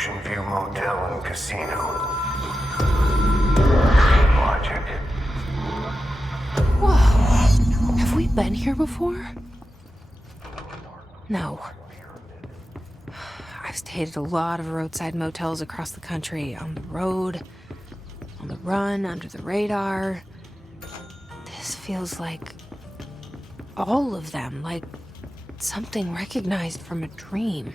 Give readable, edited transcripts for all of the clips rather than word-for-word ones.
Ocean View Motel and Casino. Logic. Whoa. Have we been here before? No. I've stayed at a lot of roadside motels across the country, on the road, on the run, under the radar. This feels like all of them, like something recognized from a dream.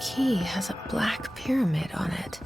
Key has a black pyramid on it.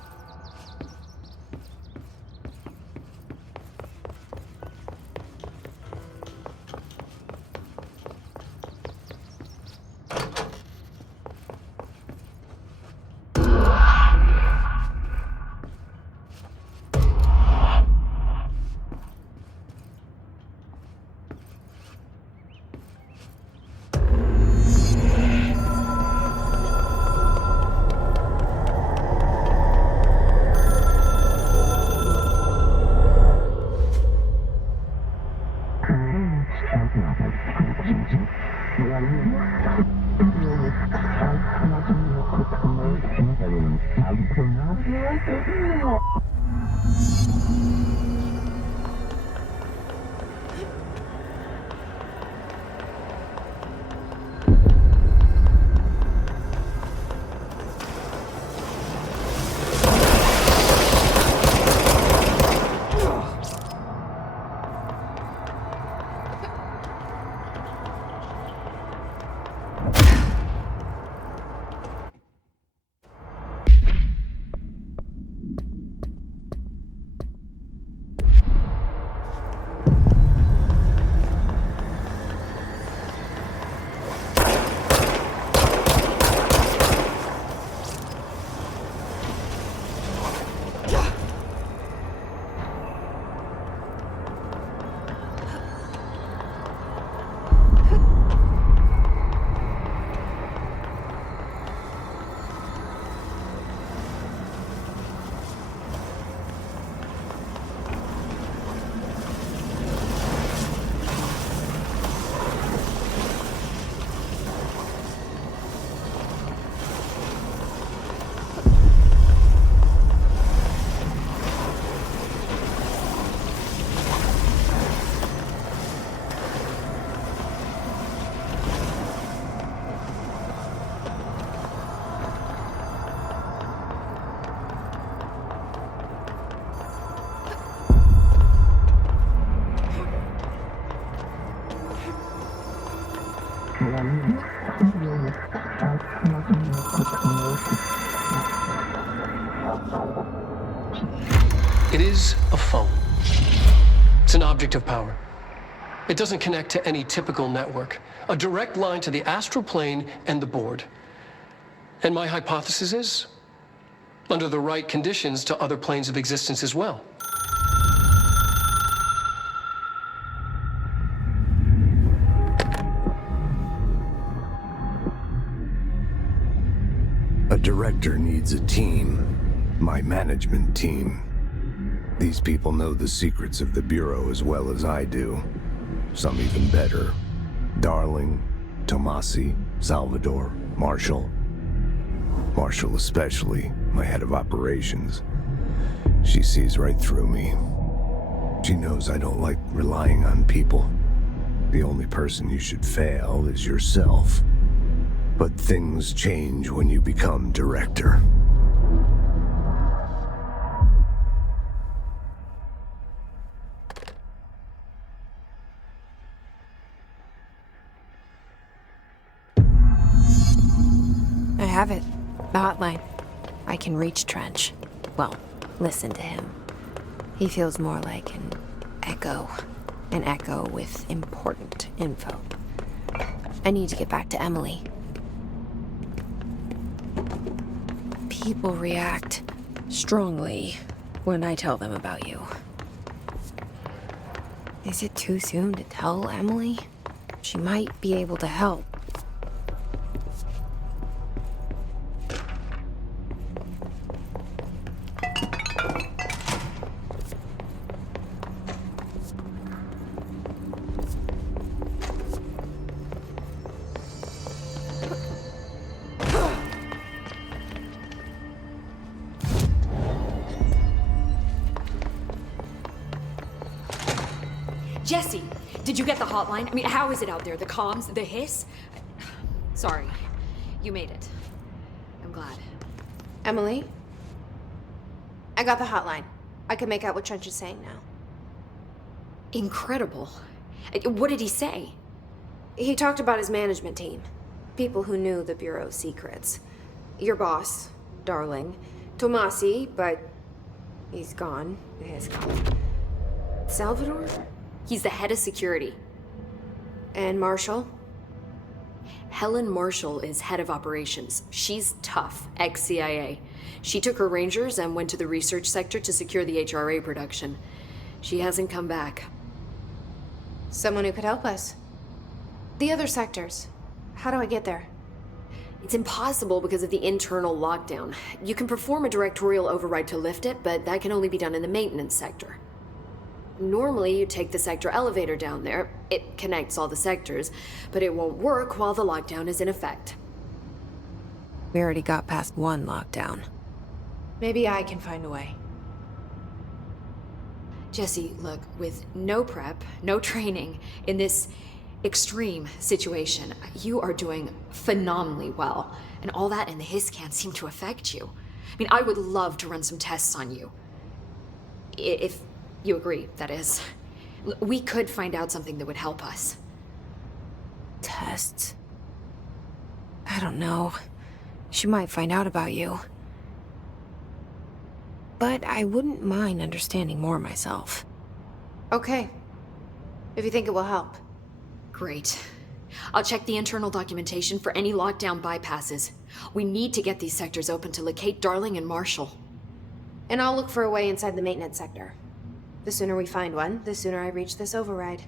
It is a phone. It's an object of power. It doesn't connect to any typical network. A direct line to the astral plane and the board. And my hypothesis is, under the right conditions, to other planes of existence as well. director needs a team. My management team. These people know the secrets of the Bureau as well as I do. Some even better. Darling, Tomasi, Salvador, Marshall. Marshall especially, my head of operations. She sees right through me. She knows I don't like relying on people. The only person you should fail is yourself. But things change when you become director. I have it. The hotline. I can reach Trench. Well, listen to him. He feels more like an echo. An echo with important info. I need to get back to Emily. People react strongly when I tell them about you. Is it too soon to tell Emily? She might be able to help. Jesse, did you get the hotline? I mean, how is it out there? The comms, the hiss? Sorry, you made it. I'm glad. Emily? I got the hotline. I can make out what Trench is saying now. Incredible. What did he say? He talked about his management team. People who knew the Bureau's secrets. Your boss, Darling. Tomasi, but he's gone. He's gone. Salvador? He's the head of security. And Marshall? Helen Marshall is head of operations. She's tough, ex-CIA. She took her Rangers and went to the research sector to secure the HRA production. She hasn't come back. Someone who could help us. The other sectors. How do I get there? It's impossible because of the internal lockdown. You can perform a directorial override to lift it, but that can only be done in the maintenance sector. Normally, you take the sector elevator down there. It connects all the sectors, but it won't work while the lockdown is in effect. We already got past one lockdown. Maybe I can find a way. Jesse, look, with no prep, no training, in this extreme situation, you are doing phenomenally well. And all that and the hiss can't seem to affect you. I mean, I would love to run some tests on you. If you agree, that is. We could find out something that would help us. Tests? I don't know. She might find out about you. But I wouldn't mind understanding more myself. Okay. If you think it will help. Great. I'll check the internal documentation for any lockdown bypasses. We need to get these sectors open to locate Darling and Marshall. And I'll look for a way inside the maintenance sector. The sooner we find one, the sooner I reach this override.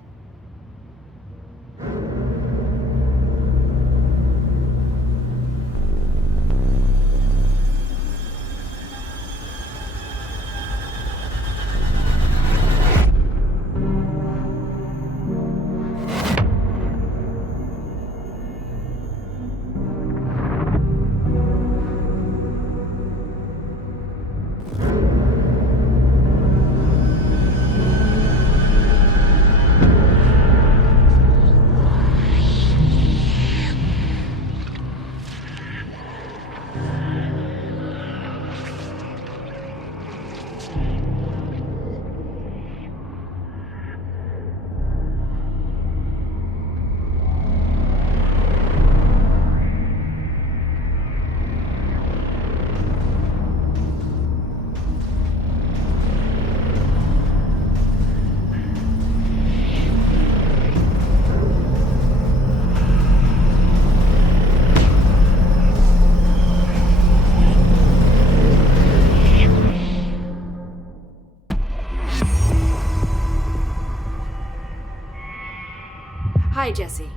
Hi, Jesse.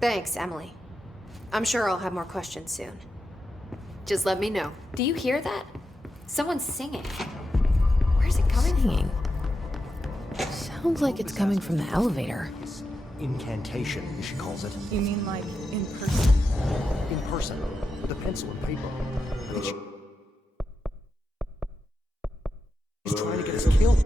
Thanks, Emily. I'm sure I'll have more questions soon. Just let me know. Do you hear that? Someone's singing. Where's it coming from? Singing. Sounds like it's coming from the elevator. Incantation, she calls it. You mean like in person? In person, with a pencil and paper. And she's trying to get us killed.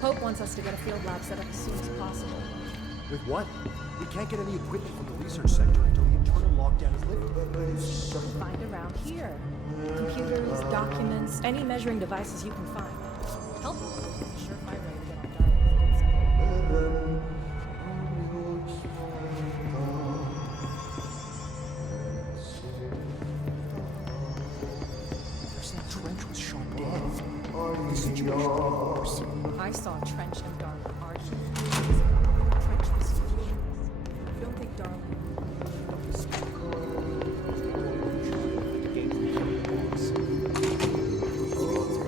Hope wants us to get a field lab set up as soon as possible. With what? We can't get any equipment from the research sector until the internal lockdown is lifted. Find around here. Computers, documents, any measuring devices you can find. Help me. Surefire way to get on Darwin. They're saying Trench was shot dead. The situation could be worse. I saw Trench and Darwin arguing. Trench was furious. I don't think Darwin.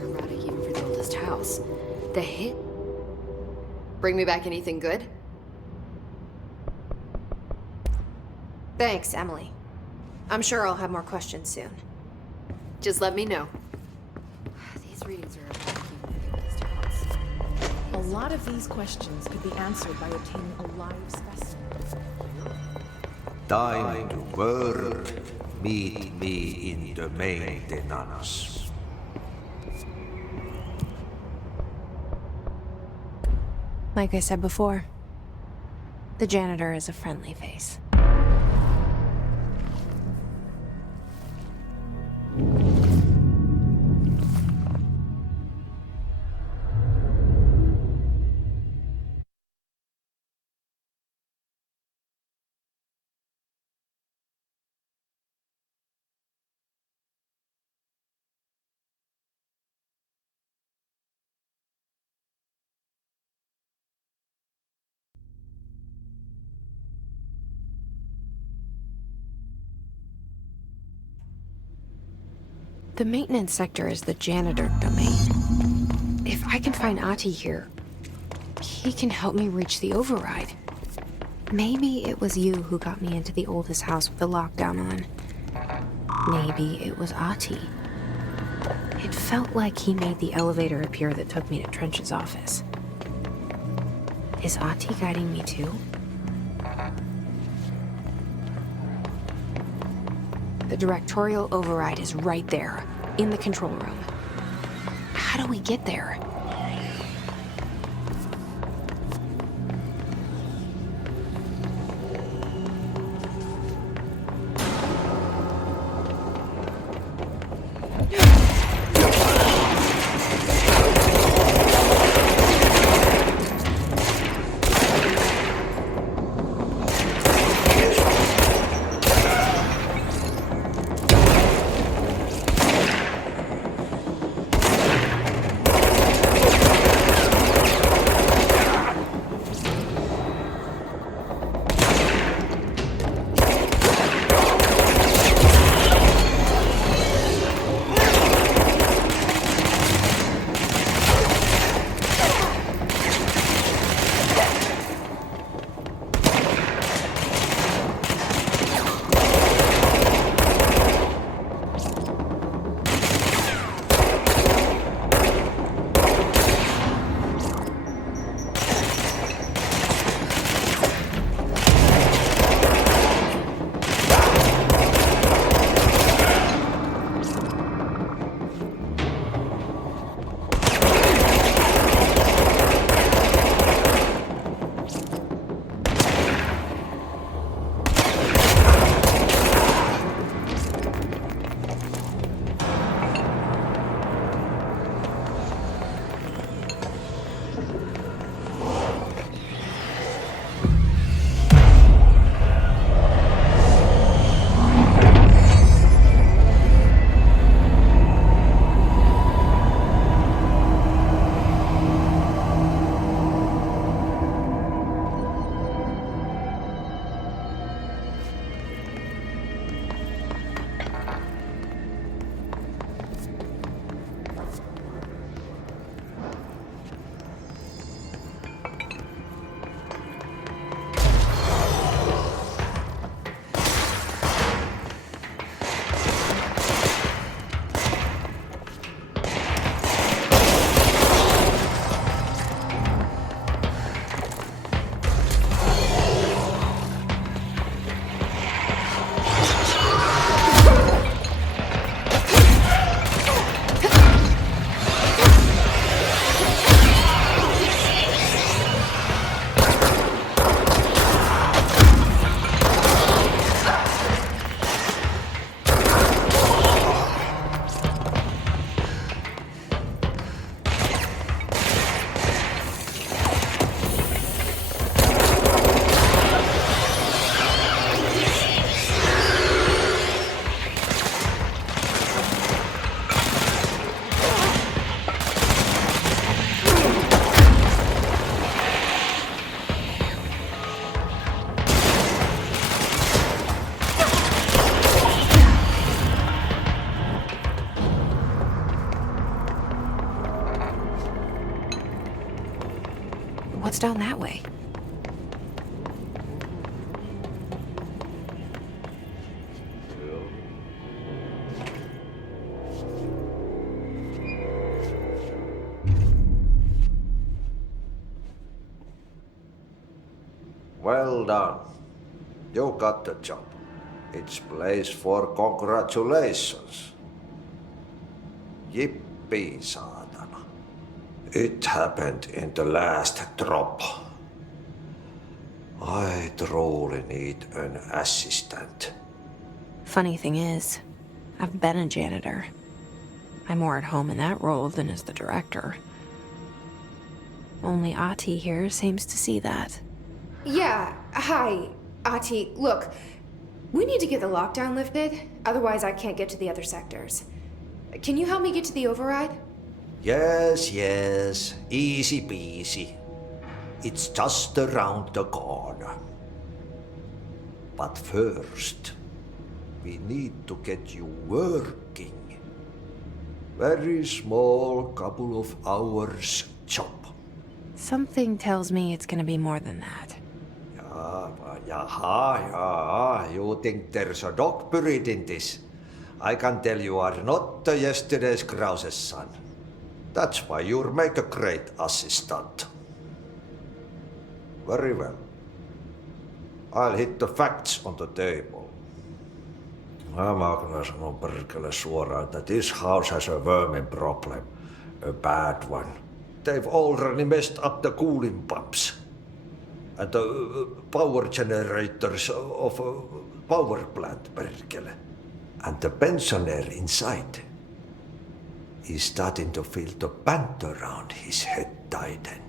Erratic even for the oldest house. The hit? Bring me back anything good? Thanks, Emily. I'm sure I'll have more questions soon. Just let me know. These readings are erratic even for the oldest house. A lot of these questions could be answered by obtaining a live specimen. Time to work. Meet me in the maintenance. Like I said before, the janitor is a friendly face. The maintenance sector is the janitor domain. If I can find Ati here, he can help me reach the override. Maybe it was you who got me into the oldest house with the lockdown on. Maybe it was Ati. It felt like he made the elevator appear that took me to Trench's office. Is Ati guiding me too? The directorial override is right there, in the control room. How do we get there? What's down that way? Well done. You got the job. It's place for congratulations. Yippee, saatana. It happened in the last drop. I truly need an assistant. Funny thing is, I've been a janitor. I'm more at home in that role than as the director. Only Ati here seems to see that. Yeah, hi, Ati. Look, we need to get the lockdown lifted, otherwise I can't get to the other sectors. Can you help me get to the override? Yes, easy peasy. It's just around the corner. But first, we need to get you working. Very small, couple of hours job. Something tells me it's gonna be more than that. Yeah, you think there's a dog buried in this? I can tell you are not yesterday's Krause's son. That's why you'll make a great assistant. Very well. I'll hit the facts on the table. Mä kyllä sanon perkele suoraan, että this house has a vermin problem. A bad one. They've already messed up the cooling pumps. And the power generators of a power plant, perkele. And the pensioner inside is starting to feel the band around his head tighten.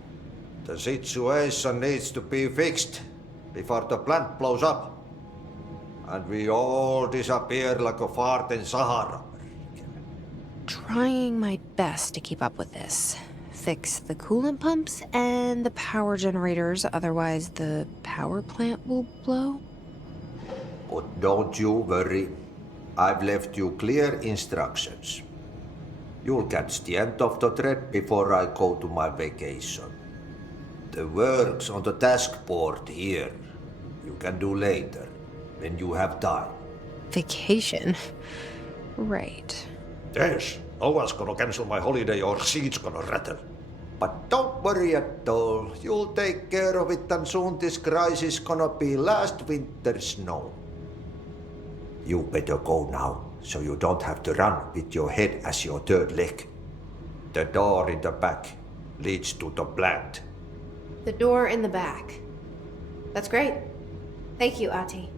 The situation needs to be fixed before the plant blows up. And we all disappear like a fart in Sahara. Trying my best to keep up with this. Fix the coolant pumps and the power generators, otherwise the power plant will blow. But don't you worry. I've left you clear instructions. You'll catch the end of the thread before I go to my vacation. The work's on the task board here. You can do later, when you have time. Vacation? Right. Yes, no one's gonna cancel my holiday or seat's gonna rattle. But don't worry at all. You'll take care of it and soon this crisis gonna be last winter's snow. You better go now, so you don't have to run with your head as your third leg. The door in the back leads to the plant. The door in the back. That's great. Thank you, Ati.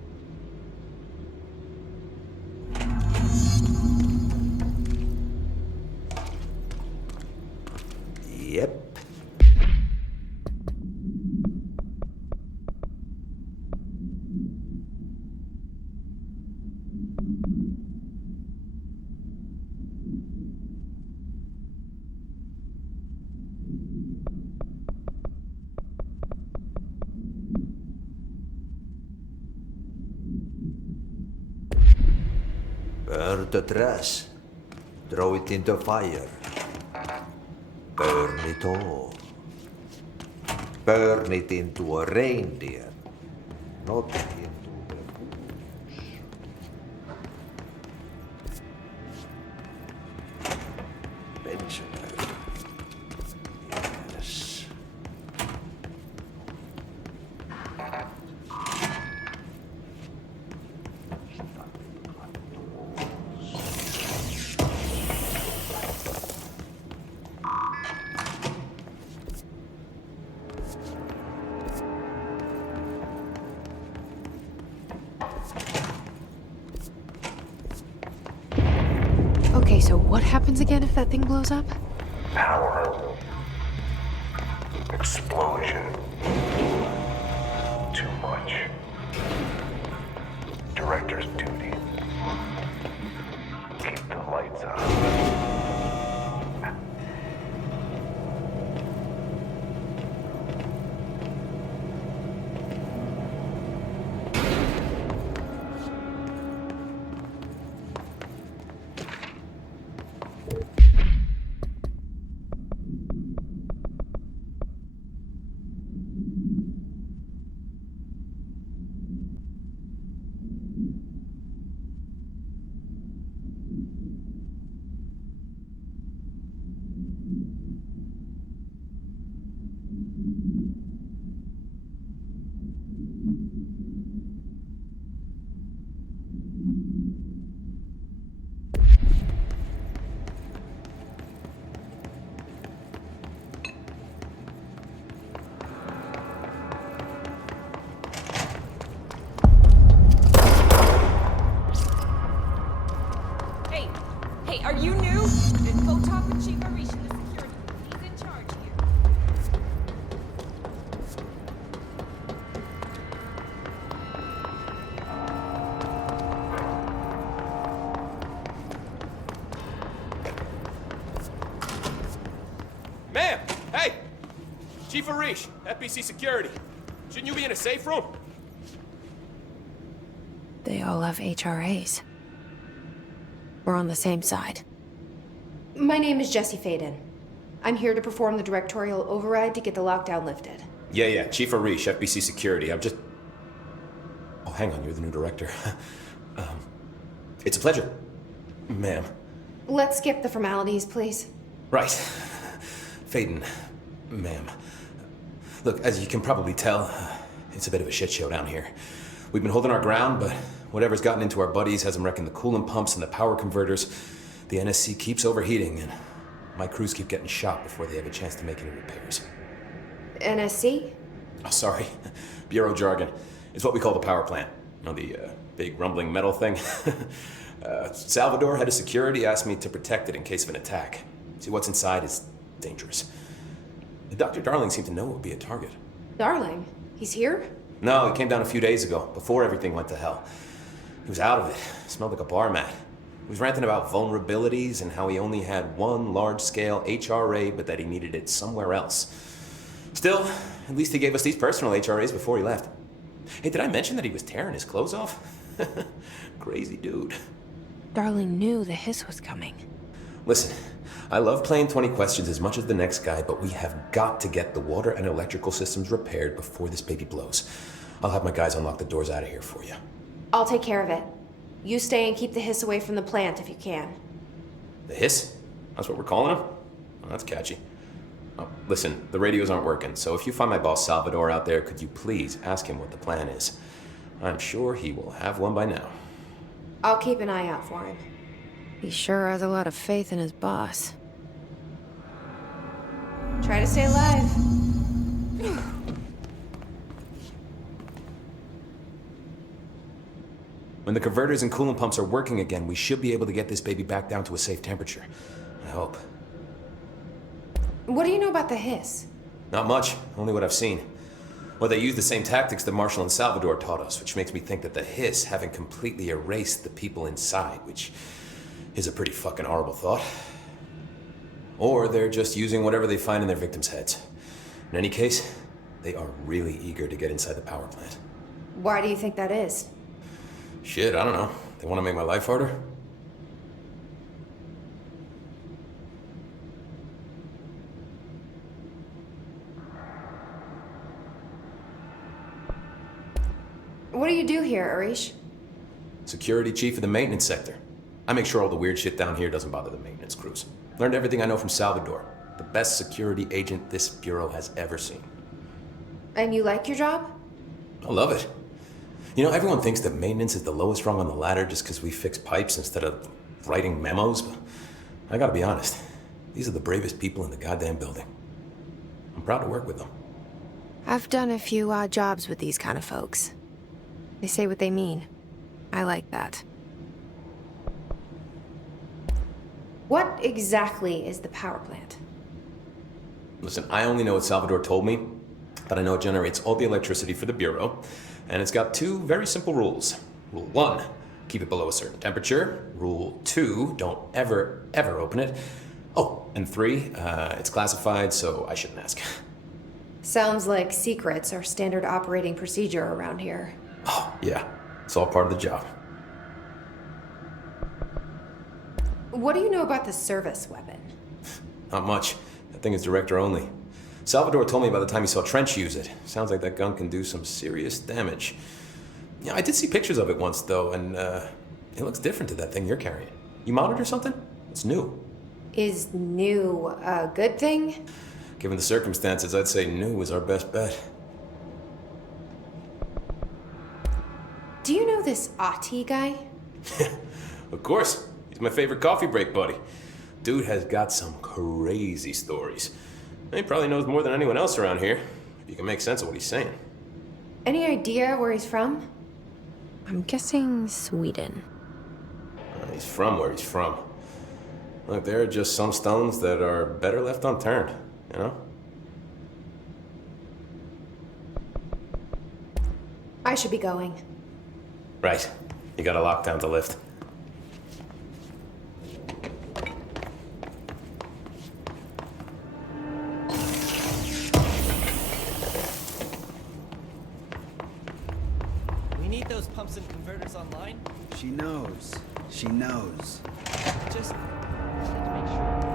Yep. Burn the trash. Throw it in the fire. Burn it all. Burn it into a reindeer, not into the bush. Pensioner. Yes. Okay, so what happens again if that thing blows up? Power. Explosion. Too much. Director's duty. Keep the lights on. Chief Arish, FBC Security. Shouldn't you be in a safe room? They all have HRAs. We're on the same side. My name is Jesse Faden. I'm here to perform the directorial override to get the lockdown lifted. Yeah, Chief Arish, FBC Security. I'm just... Oh, hang on, you're the new director. It's a pleasure, ma'am. Let's skip the formalities, please. Right. Faden, ma'am. Look, as you can probably tell, it's a bit of a shit show down here. We've been holding our ground, but whatever's gotten into our buddies has them wrecking the coolant pumps and the power converters. The NSC keeps overheating, and my crews keep getting shot before they have a chance to make any repairs. NSC? Oh, sorry. Bureau jargon. It's what we call the power plant. You know, the big rumbling metal thing? Salvador, head of security, asked me to protect it in case of an attack. See, what's inside is dangerous. Dr. Darling seemed to know it would be a target. Darling? He's here? No, he came down a few days ago, before everything went to hell. He was out of it. Smelled like a bar mat. He was ranting about vulnerabilities and how he only had one large-scale HRA, but that he needed it somewhere else. Still, at least he gave us these personal HRAs before he left. Hey, did I mention that he was tearing his clothes off? Crazy dude. Darling knew the hiss was coming. Listen, I love playing 20 questions as much as the next guy, but we have got to get the water and electrical systems repaired before this baby blows. I'll have my guys unlock the doors out of here for you. I'll take care of it. You stay and keep the hiss away from the plant if you can. The hiss? That's what we're calling him? Oh, that's catchy. Oh, listen, the radios aren't working, so if you find my boss Salvador out there, could you please ask him what the plan is? I'm sure he will have one by now. I'll keep an eye out for him. He sure has a lot of faith in his boss. Try to stay alive. When the converters and coolant pumps are working again, we should be able to get this baby back down to a safe temperature. I hope. What do you know about the hiss? Not much, only what I've seen. Well, they use the same tactics that Marshall and Salvador taught us, which makes me think that the hiss haven't completely erased the people inside, which is a pretty fucking horrible thought. Or they're just using whatever they find in their victims' heads. In any case, they are really eager to get inside the power plant. Why do you think that is? Shit, I don't know. They want to make my life harder? What do you do here, Arish? Security chief of the maintenance sector. I make sure all the weird shit down here doesn't bother the maintenance crews. Learned everything I know from Salvador. The best security agent this bureau has ever seen. And you like your job? I love it. You know, everyone thinks that maintenance is the lowest rung on the ladder just because we fix pipes instead of writing memos, but I gotta be honest. These are the bravest people in the goddamn building. I'm proud to work with them. I've done a few odd jobs with these kind of folks. They say what they mean. I like that. What exactly is the power plant? Listen, I only know what Salvador told me, but I know it generates all the electricity for the Bureau, and it's got two very simple rules. Rule 1, keep it below a certain temperature. Rule 2, don't ever open it. Oh, and 3, it's classified, so I shouldn't ask. Sounds like secrets are standard operating procedure around here. Oh, yeah, it's all part of the job. What do you know about the service weapon? Not much. That thing is director only. Salvador told me by the time he saw Trench use it. Sounds like that gun can do some serious damage. Yeah, I did see pictures of it once, though, and it looks different to that thing you're carrying. You modded or something? It's new. Is new a good thing? Given the circumstances, I'd say new is our best bet. Do you know this Ati guy? Of course. He's my favorite coffee break buddy. Dude has got some crazy stories. He probably knows more than anyone else around here, if you can make sense of what he's saying. Any idea where he's from? I'm guessing Sweden. He's from where he's from. Look, there are just some stones that are better left unturned, you know? I should be going. Right. You got a lockdown to lift. pumps and converters online? She knows. She knows. Just wanted to make sure.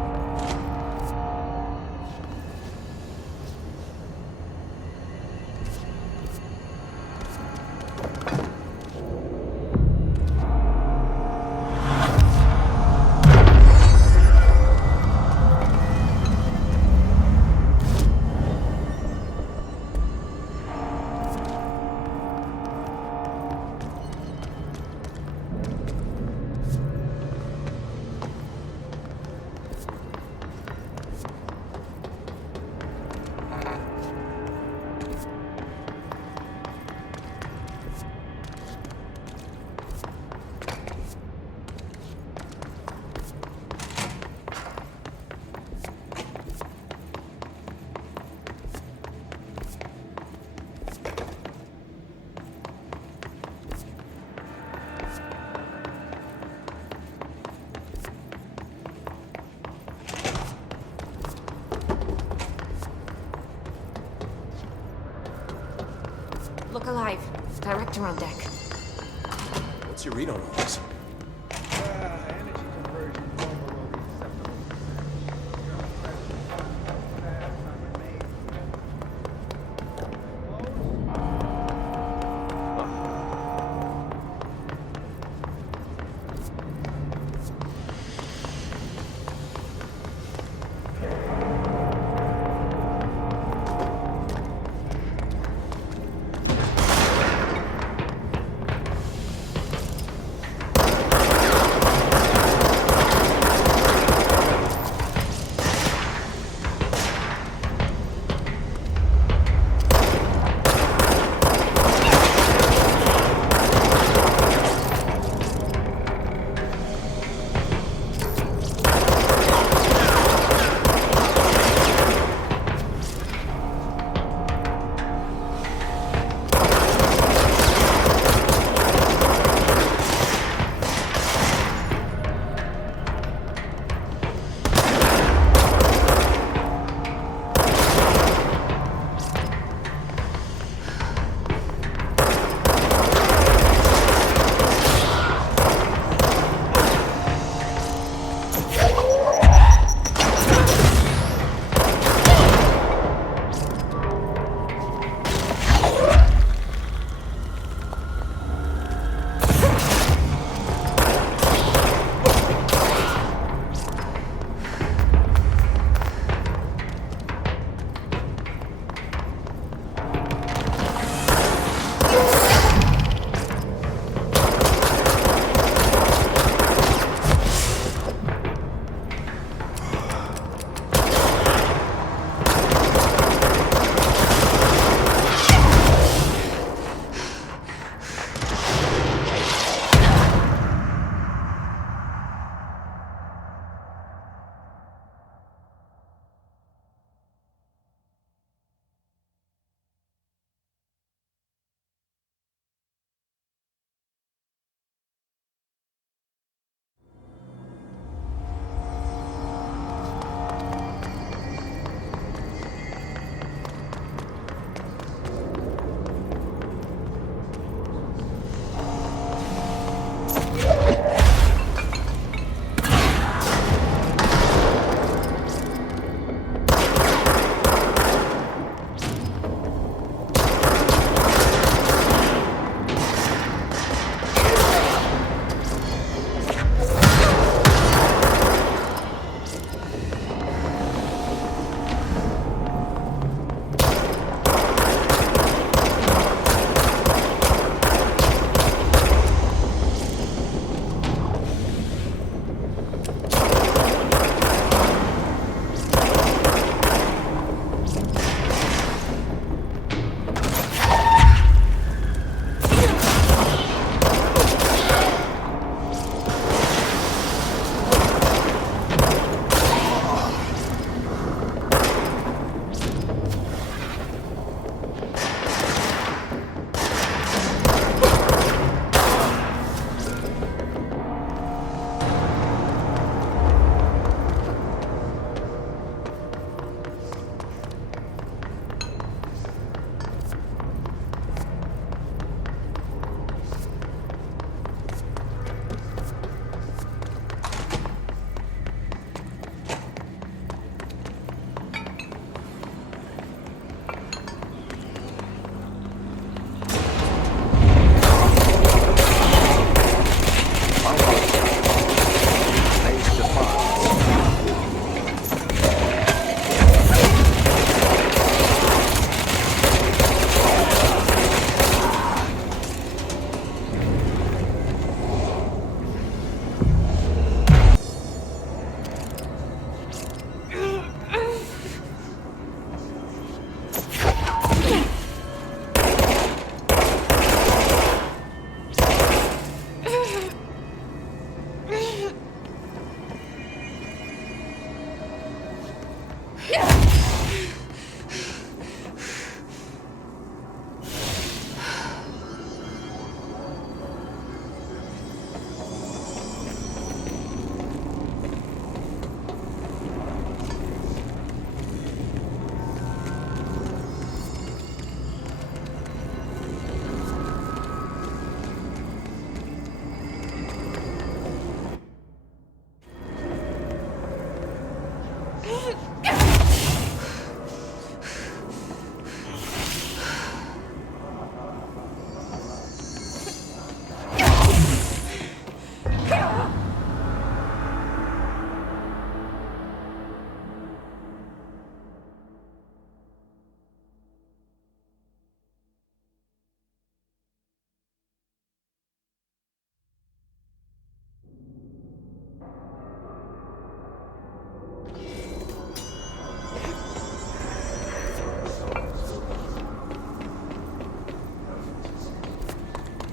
Look alive. Director on deck. What's your read on all this? Energy conversion well below the acceptable.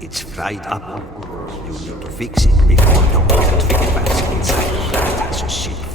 It's fried up. You need to fix it before the old feedbacks inside the plant has a shit fit.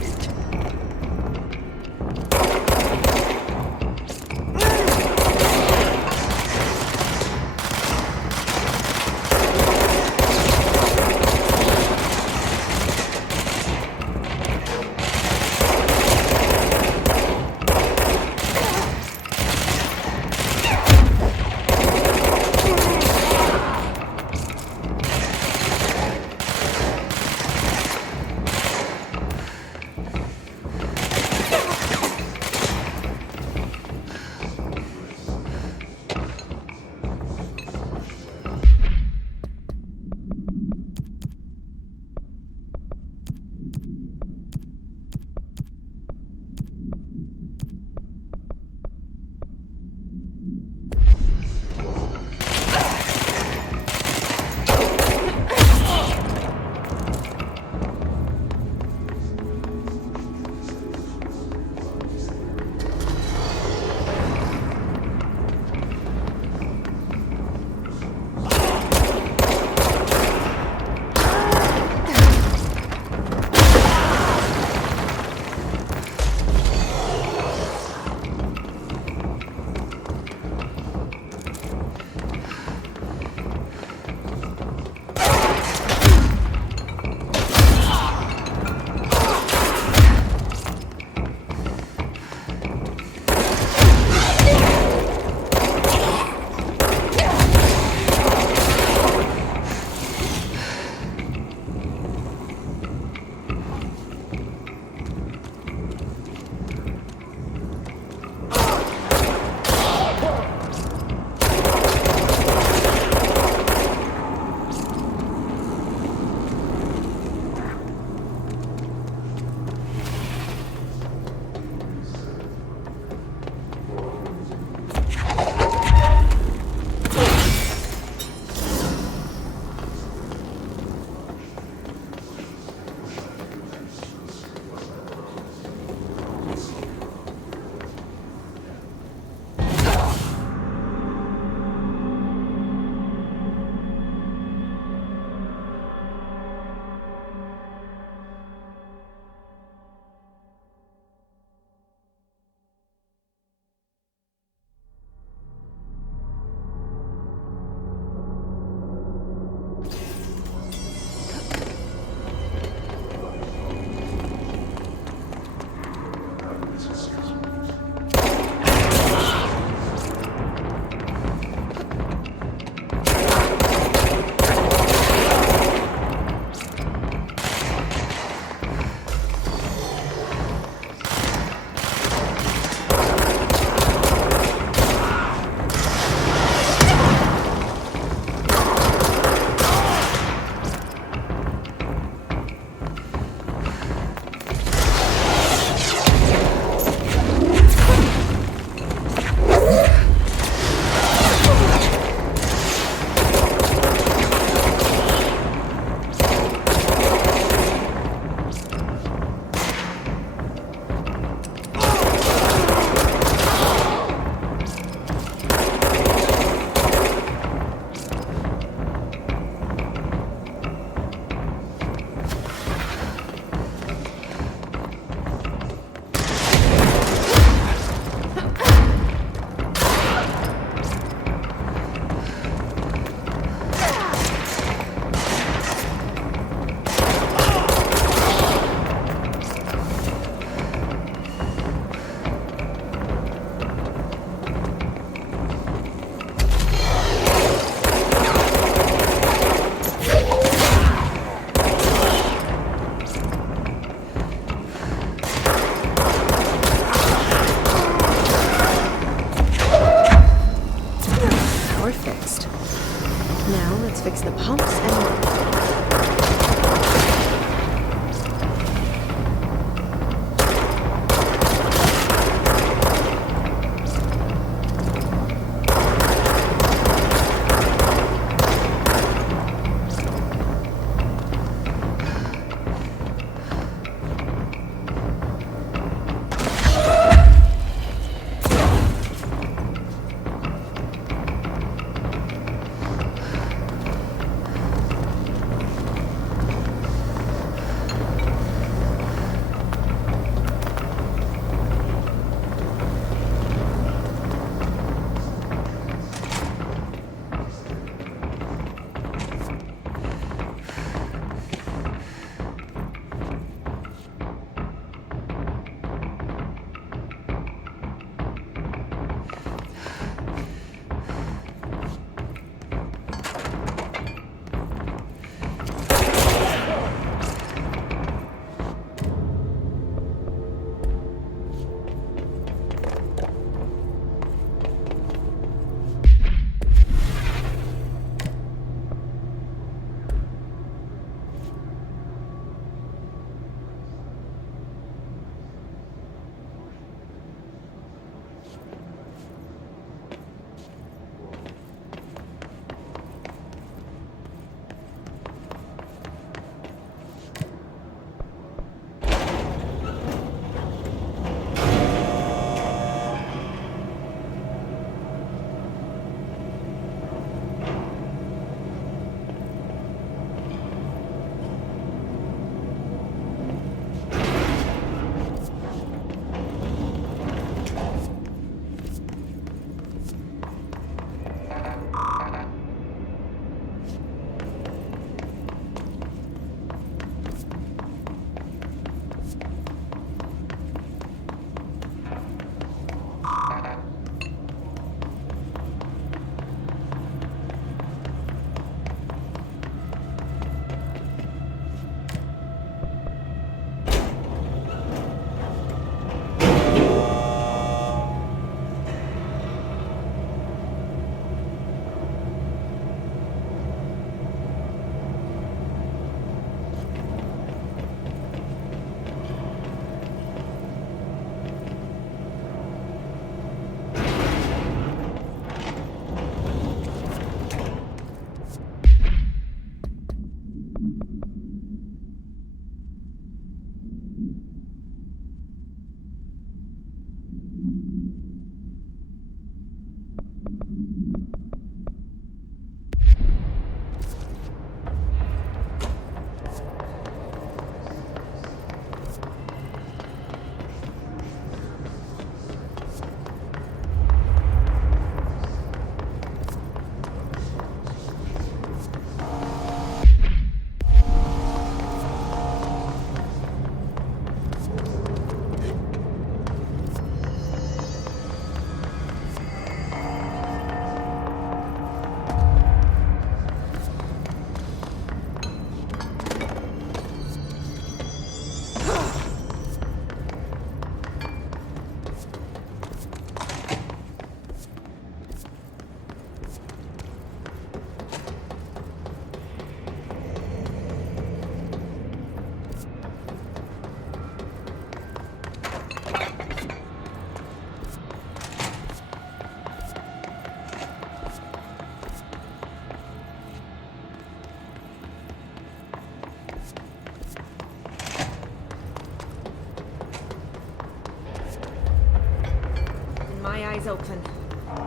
eyes open.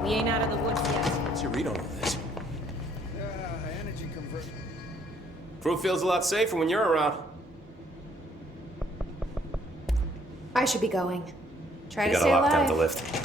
We ain't out of the woods yet. What's your read on all this? Energy converter. Crew feels a lot safer when you're around. I should be going. Try We to gotta stay lock down the alive. lift.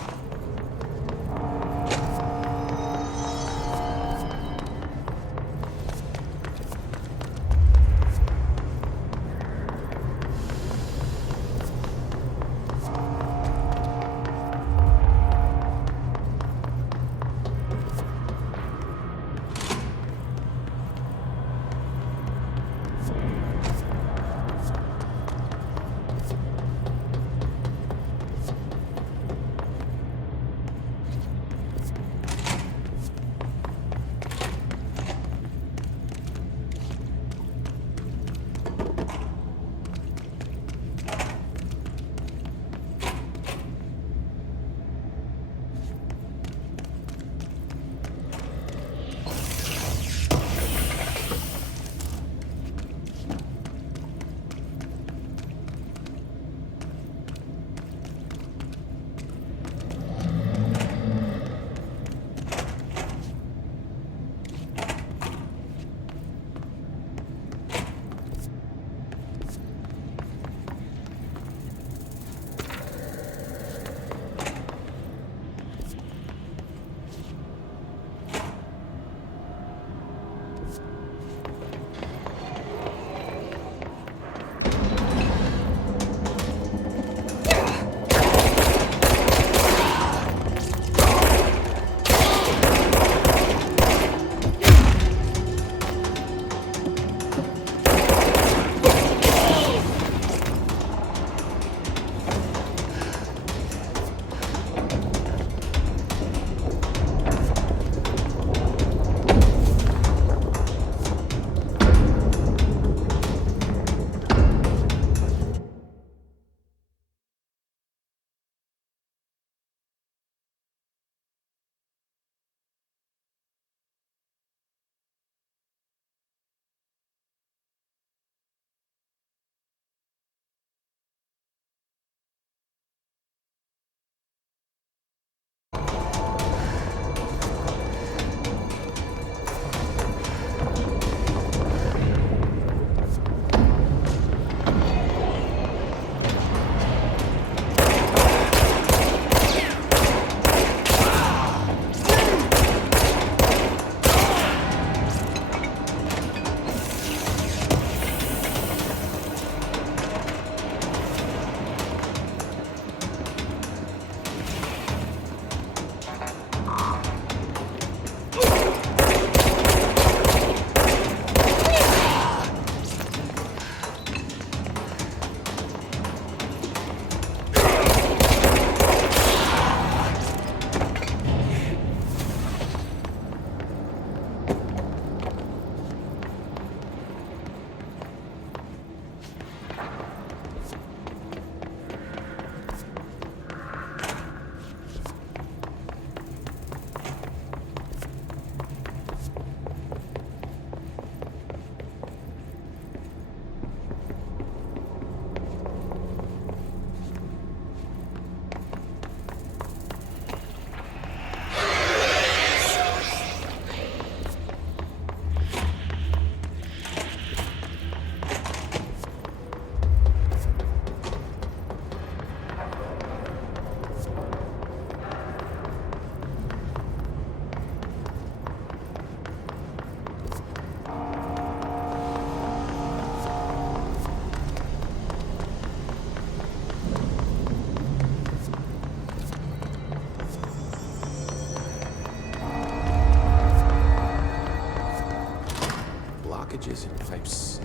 blockages and pipes.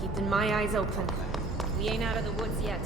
Keeping my eyes open. We ain't out of the woods yet.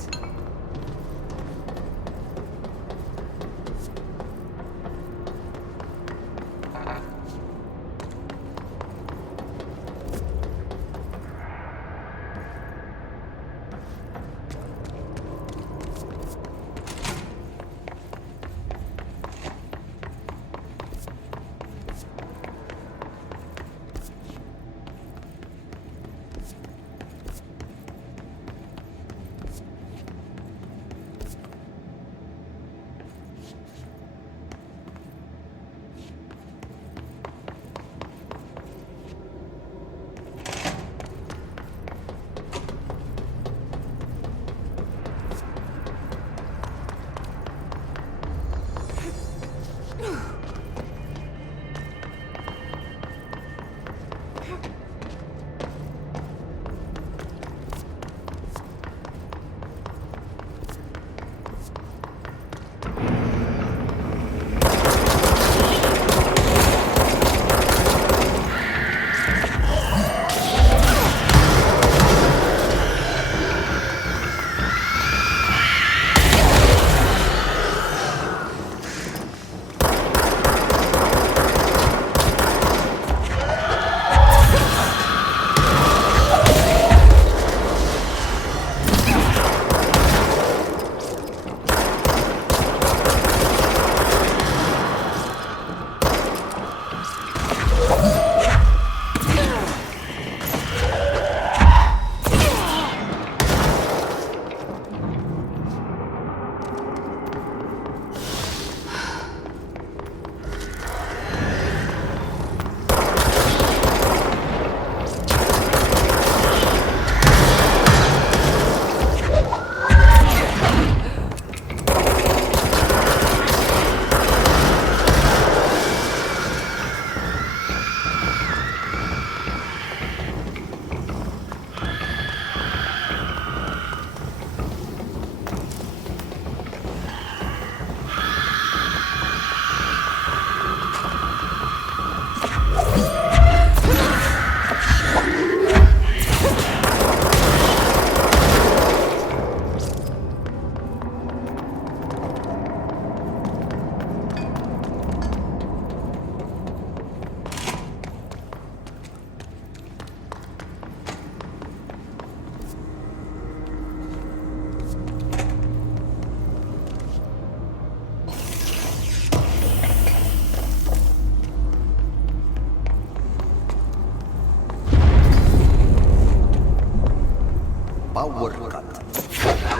Power cut.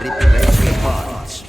Replacement parts.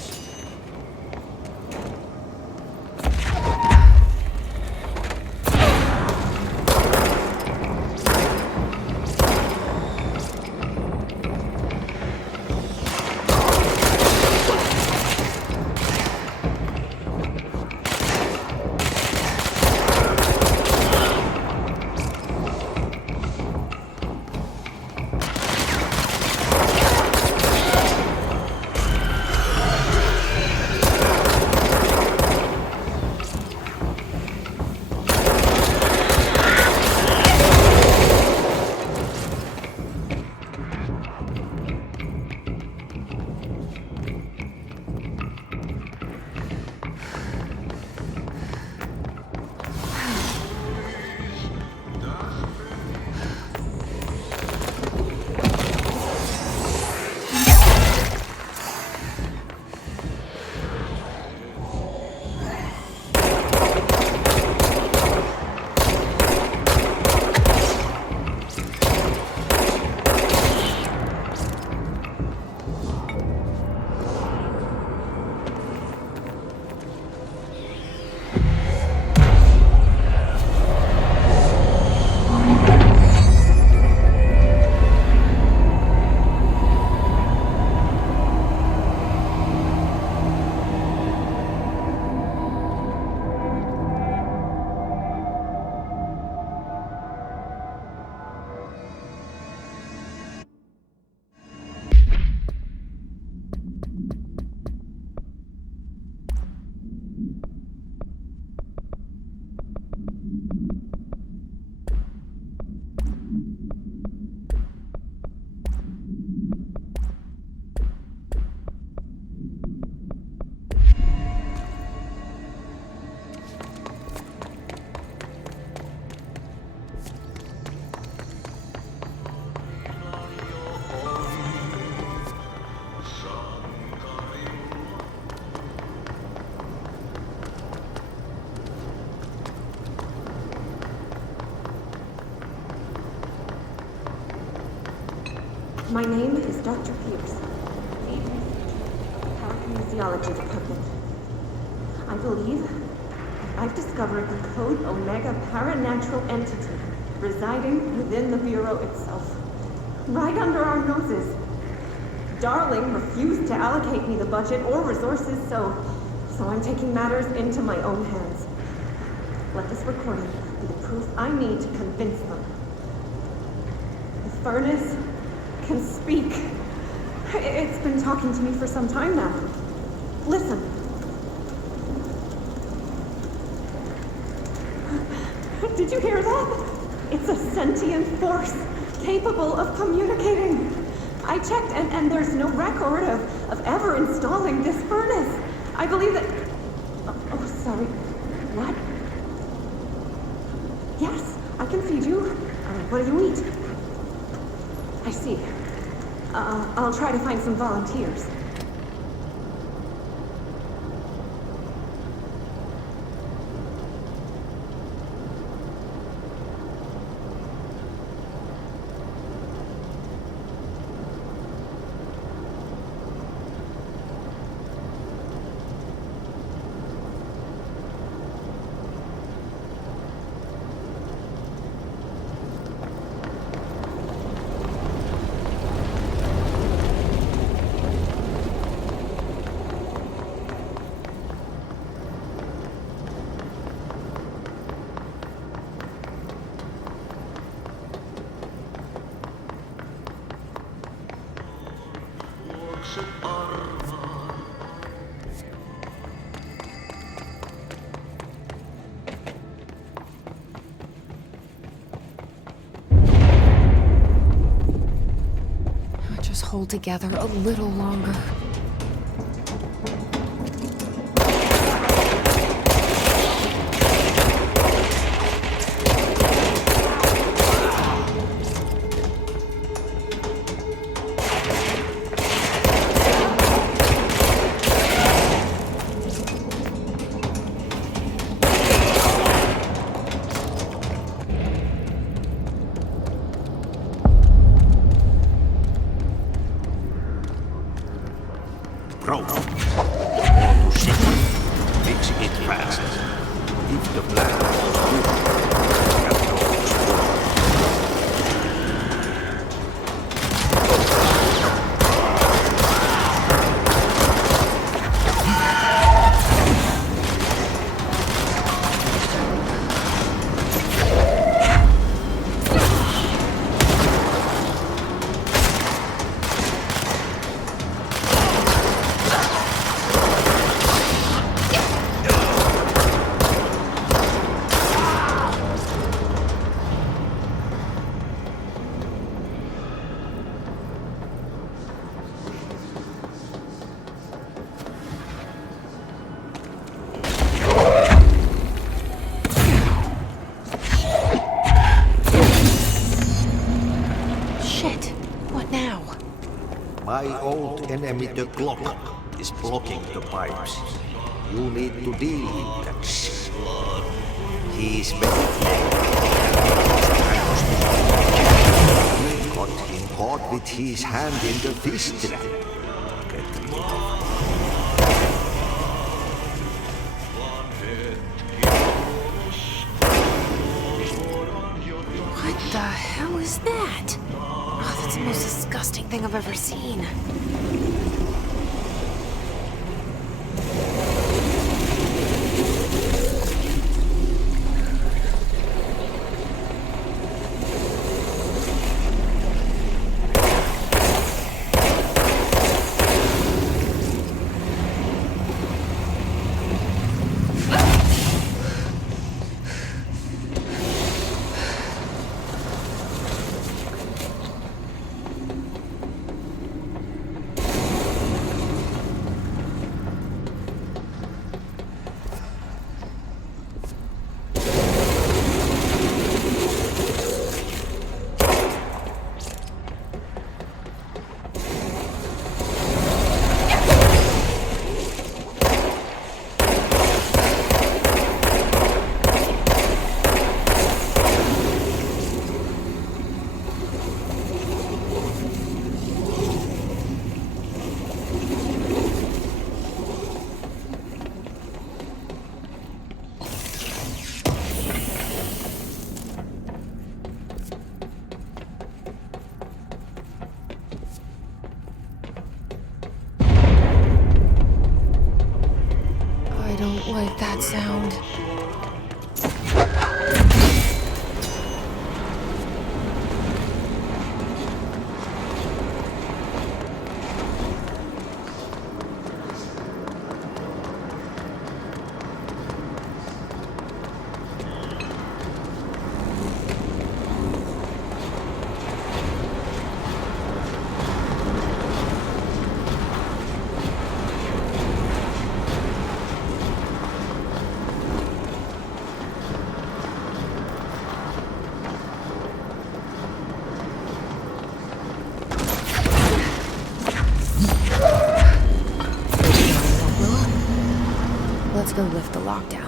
My name is Dr. Pierce, lead researcher of the Parakinesiology Department. I believe I've discovered the Code Omega paranatural entity residing within the Bureau itself, right under our noses. Darling refused to allocate me the budget or resources, so I'm taking matters into my own hands. Let this recording be the proof I need to convince them. The furnace can speak. It's been talking to me for some time now. Listen. Did you hear that? It's a sentient force, capable of communicating. I checked, and there's no record of ever installing this furnace. I believe that... Oh, sorry. What? Yes, I can feed you. What do you eat? I see. I'll try to find some volunteers. Just hold together a little longer. Bro, more to see. Fix it fast. If the plan is good, have no explore. My old enemy, the clock, is blocking the pipes. You need to deal with that shit. He's very got him caught with his hand in the fish trap. Get rid of him. What the hell is that? Oh, that's the most disgusting thing I've ever seen. I don't like that sound. lift the lockdown.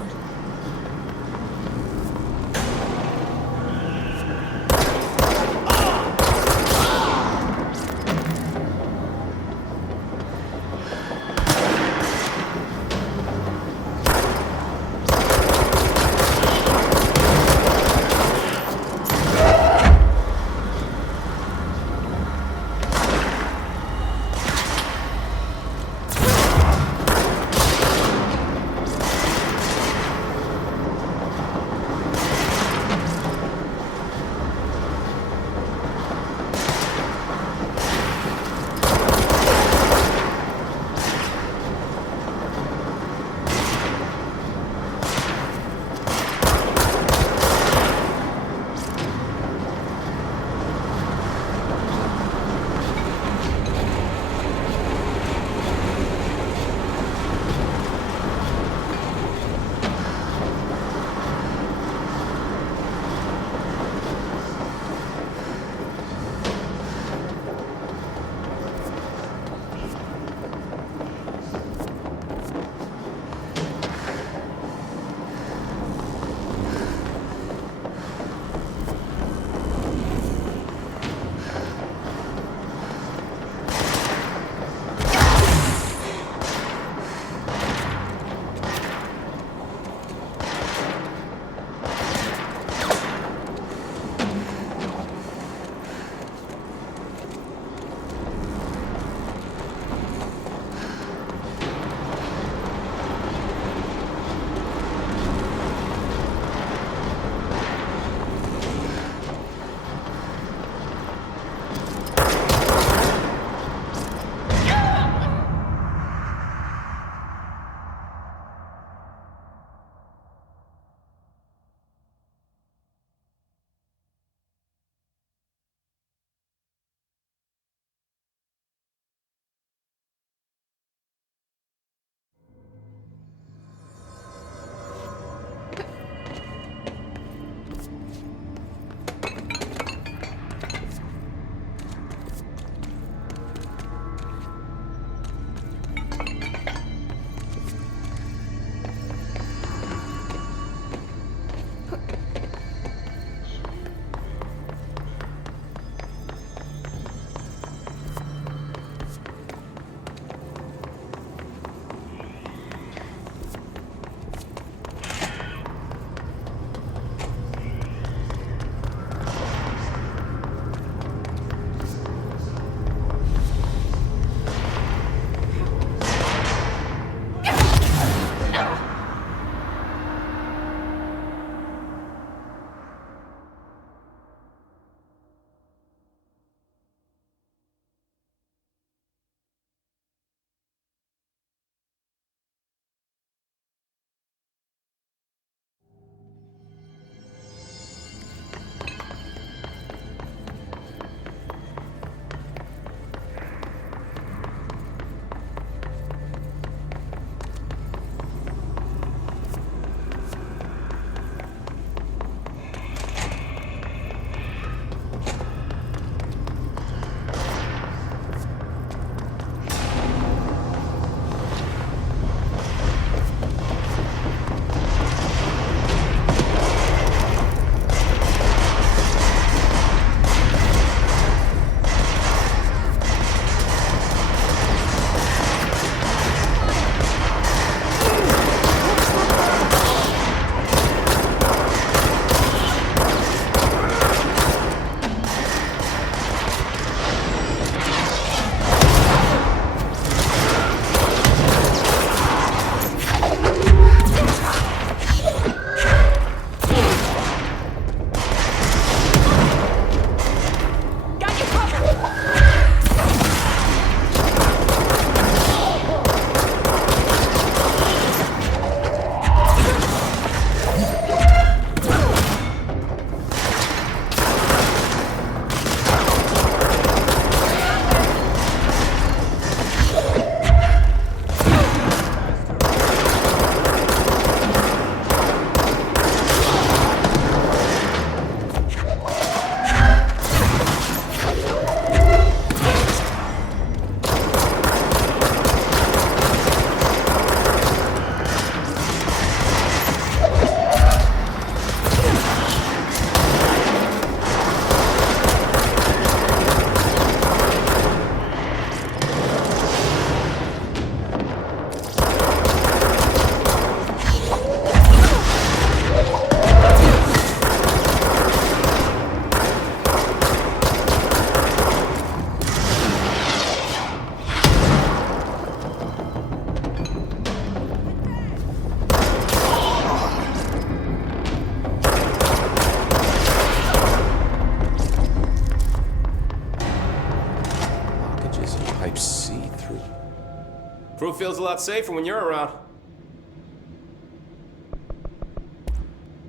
feels a lot safer when you're around.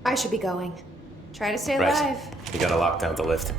I should be going. Try to stay Right. alive. You gotta lock down the lift.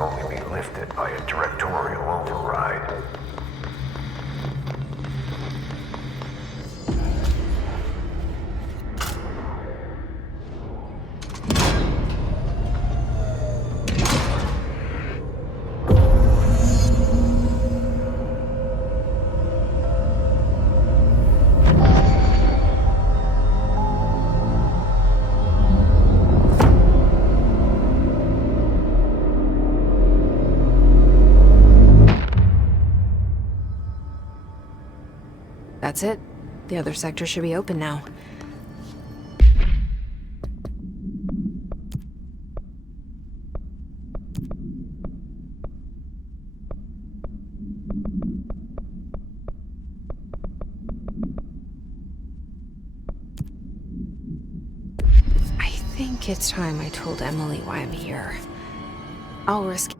Only be lifted by a directorial override. That's it. The other sector should be open now. I think it's time I told Emily why I'm here. I'll risk